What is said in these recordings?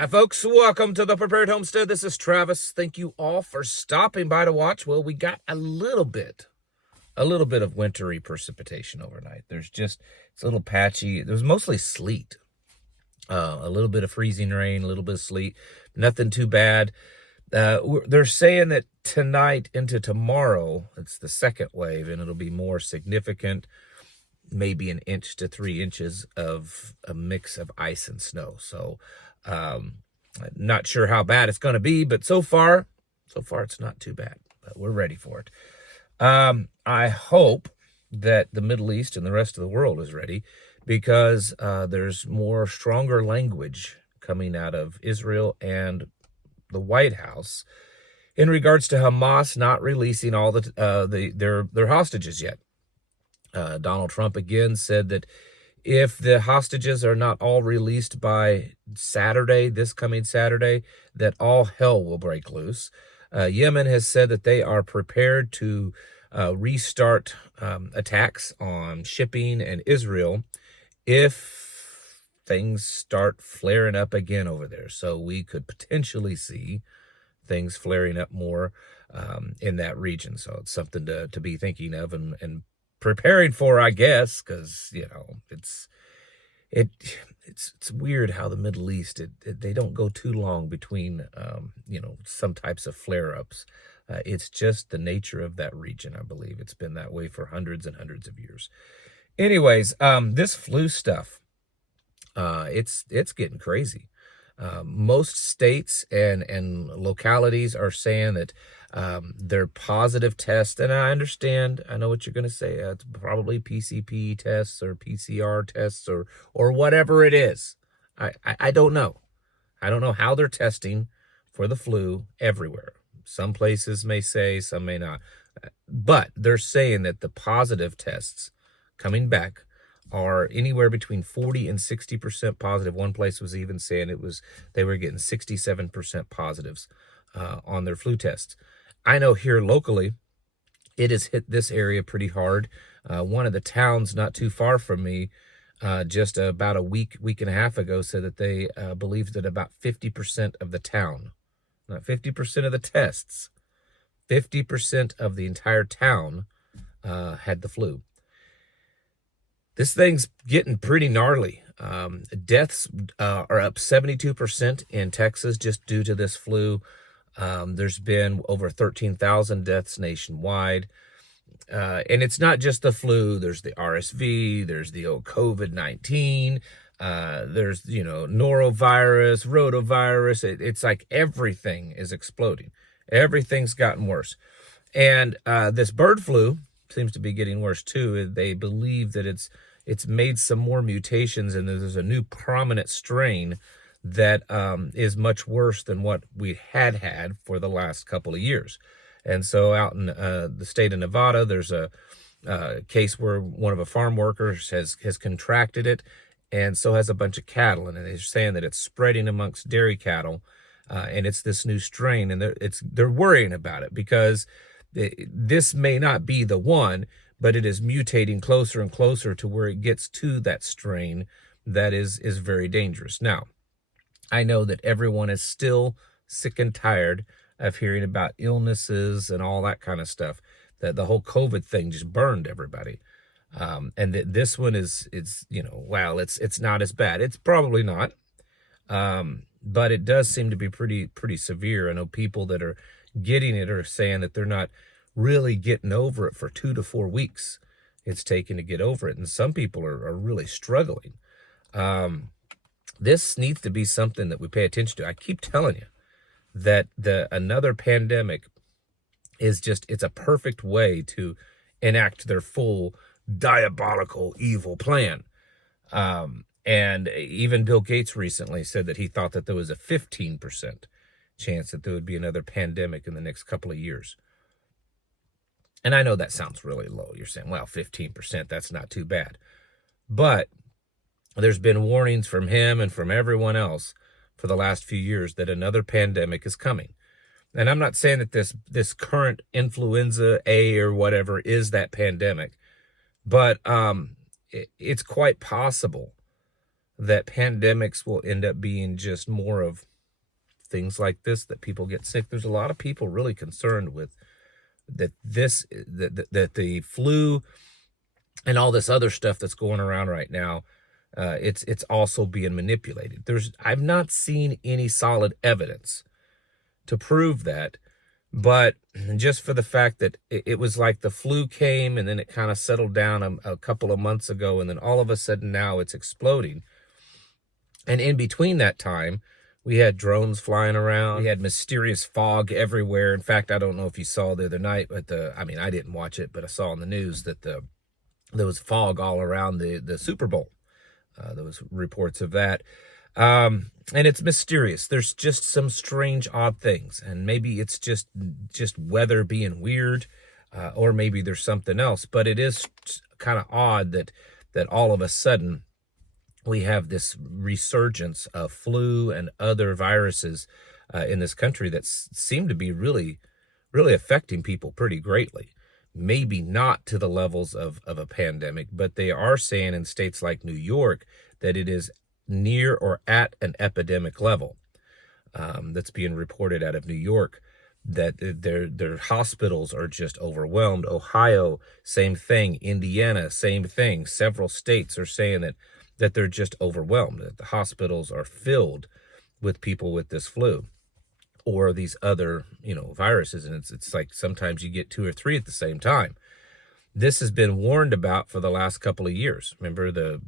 Hi, folks. Welcome to the Prepared Homestead. This is Travis. Thank you all for stopping by to watch. Well, we got a little bit of wintry precipitation overnight. It's a little patchy. There was mostly sleet, a little bit of freezing rain, a little bit of sleet. Nothing too bad. They're saying that tonight into tomorrow, it's the second wave, and it'll be more significant. Maybe 1 inch to 3 inches of a mix of ice and snow. So, not sure how bad it's going to be, but so far it's not too bad. But we're ready for it. I hope that the Middle East and the rest of the world is ready, because there's more stronger language coming out of Israel and the White House in regards to Hamas not releasing all their hostages yet. Donald Trump again said that if the hostages are not all released by Saturday, this coming Saturday, that all hell will break loose. Yemen has said that they are prepared to restart attacks on shipping and Israel if things start flaring up again over there. So we could potentially see things flaring up more in that region. So it's something to be thinking of and preparing for, I guess, because it's weird how the Middle East they don't go too long between some types of flare-ups. It's just the nature of that region. I believe it's been that way for hundreds and hundreds of years. Anyways, this flu stuff, it's getting crazy. Most states and localities are saying that their positive test, and I understand, I know what you're going to say, it's probably PCP tests or PCR tests or whatever it is. I don't know. I don't know how they're testing for the flu everywhere. Some places may say, some may not. But they're saying that the positive tests coming back are anywhere between 40 and 60% positive. One place was even saying they were getting 67% positives on their flu tests. I know here locally, it has hit this area pretty hard. One of the towns not too far from me, just about a week and a half ago, said that they believed that about 50% of the town, not 50% of the tests, 50% of the entire town had the flu. This thing's getting pretty gnarly. Deaths are up 72% in Texas just due to this flu. There's been over 13,000 deaths nationwide. And it's not just the flu. There's the RSV. There's the old COVID-19. There's, norovirus, rotavirus. It's like everything is exploding. Everything's gotten worse. And this bird flu seems to be getting worse too. They believe that it's made some more mutations, and there's a new prominent strain that is much worse than what we had for the last couple of years. And so out in the state of Nevada, there's a case where one of the farm workers has contracted it, and so has a bunch of cattle. And they're saying that it's spreading amongst dairy cattle, and it's this new strain, and they're worrying about it because this may not be the one, but it is mutating closer and closer to where it gets to that strain that is very dangerous. Now, I know that everyone is still sick and tired of hearing about illnesses and all that kind of stuff, that the whole COVID thing just burned everybody. And that this one it's not as bad. It's probably not. But it does seem to be pretty severe. I know people that are getting it are saying that they're not really getting over it for 2 to 4 weeks. It's taken to get over it. And some people are really struggling. This needs to be something that we pay attention to. I keep telling you that another pandemic is it's a perfect way to enact their full diabolical evil plan. And even Bill Gates recently said that he thought that there was a 15% chance that there would be another pandemic in the next couple of years. And I know that sounds really low. You're saying, well, 15%, that's not too bad. But there's been warnings from him and from everyone else for the last few years that another pandemic is coming. And I'm not saying that this current influenza A or whatever is that pandemic, but it's quite possible that pandemics will end up being just more of things like this, that people get sick. There's a lot of people really concerned with that the flu and all this other stuff that's going around right now, it's also being manipulated. I've not seen any solid evidence to prove that, but just for the fact that it was like the flu came and then it kind of settled down a couple of months ago, and then all of a sudden now it's exploding. And in between that time, we had drones flying around. We had mysterious fog everywhere. In fact, I don't know if you saw the other night, but I didn't watch it, but I saw on the news that there was fog all around the Super Bowl. There was reports of that. And it's mysterious. There's just some strange, odd things. And maybe it's just weather being weird, or maybe there's something else. But it is kind of odd that all of a sudden we have this resurgence of flu and other viruses in this country that seem to be really, really affecting people pretty greatly. Maybe not to the levels of a pandemic, but they are saying in states like New York that it is near or at an epidemic level. That's being reported out of New York, that their hospitals are just overwhelmed. Ohio, same thing. Indiana, same thing. Several states are saying that they're just overwhelmed, that the hospitals are filled with people with this flu or these other, viruses. And it's like sometimes you get 2 or 3 at the same time. This has been warned about for the last couple of years. Remember the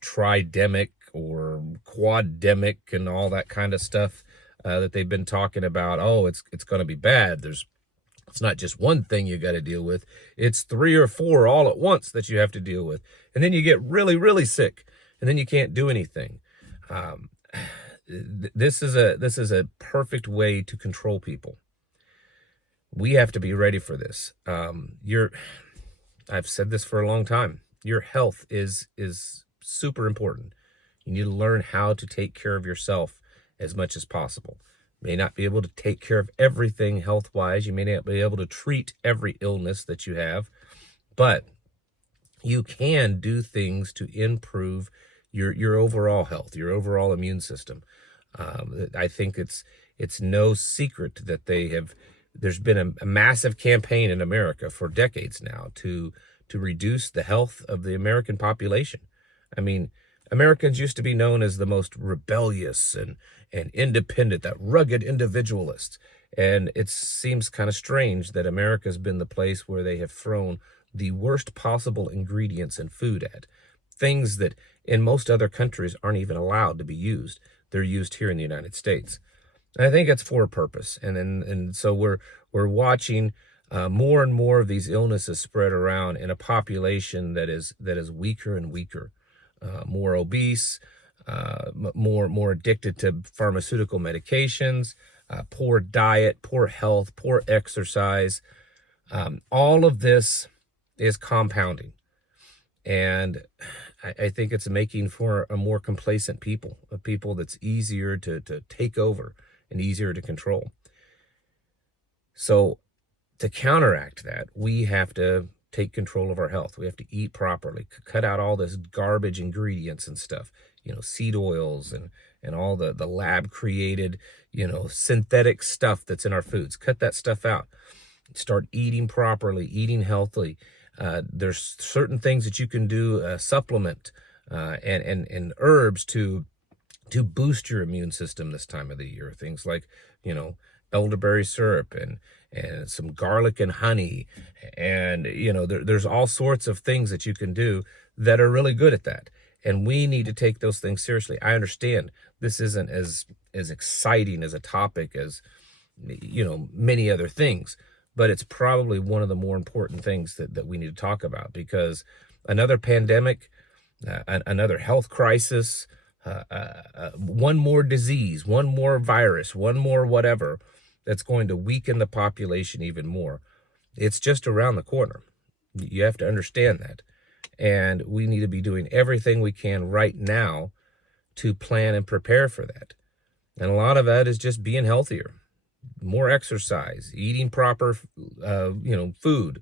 tridemic or quademic and all that kind of stuff that they've been talking about. Oh, it's going to be bad. It's not just one thing you got to deal with. It's 3 or 4 all at once that you have to deal with. And then you get really, really sick, and then you can't do anything. This is a perfect way to control people. We have to be ready for this. I've said this for a long time. Your health is super important. You need to learn how to take care of yourself as much as possible. You may not be able to take care of everything health-wise. You may not be able to treat every illness that you have, but you can do things to improve your overall health, your overall immune system. I think it's no secret that there's been a massive campaign in America for decades now to reduce the health of the American population. I mean, Americans used to be known as the most rebellious and independent, that rugged individualists. And it seems kind of strange that America's been the place where they have thrown the worst possible ingredients in food at. Things that in most other countries aren't even allowed to be used. They're used here in the United States. And I think it's for a purpose. And so we're watching more and more of these illnesses spread around in a population that is weaker and weaker, more obese, more addicted to pharmaceutical medications, poor diet, poor health, poor exercise. All of this is compounding. And I think it's making for a more complacent people, a people that's easier to take over and easier to control. So to counteract that, we have to take control of our health. We have to eat properly, cut out all this garbage ingredients and stuff, seed oils and all the lab created, synthetic stuff that's in our foods. Cut that stuff out. Start eating properly, eating healthily. There's certain things that you can do, supplement and herbs to boost your immune system this time of the year. Things like, elderberry syrup and some garlic and honey. And, there's all sorts of things that you can do that are really good at that. And we need to take those things seriously. I understand this isn't as exciting as a topic as, many other things, but it's probably one of the more important things that we need to talk about, because another pandemic, another health crisis, one more disease, one more virus, one more whatever that's going to weaken the population even more. It's just around the corner. You have to understand that. And we need to be doing everything we can right now to plan and prepare for that. And a lot of that is just being healthier, more exercise, eating proper, food,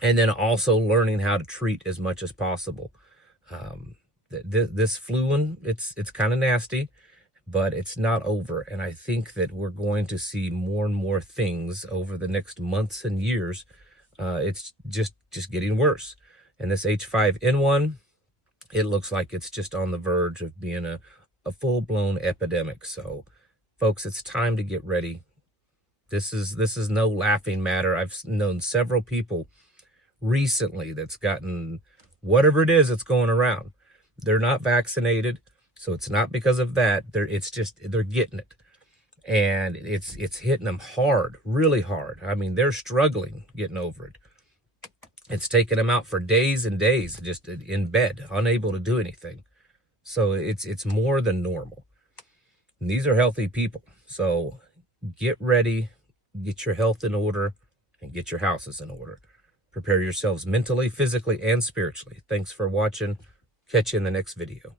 and then also learning how to treat as much as possible. This flu one, it's kind of nasty, but it's not over. And I think that we're going to see more and more things over the next months and years. It's just getting worse. And this H5N1, it looks like it's just on the verge of being a full-blown epidemic. So, folks, it's time to get ready. This is no laughing matter. I've known several people recently that's gotten whatever it is that's going around. They're not vaccinated, so it's not because of that. They're getting it. And it's hitting them hard, really hard. I mean, they're struggling getting over it. It's taken them out for days and days, just in bed, unable to do anything. So it's more than normal. And these are healthy people. So get ready, get your health in order, and get your houses in order. Prepare yourselves mentally, physically, and spiritually. Thanks for watching. Catch you in the next video.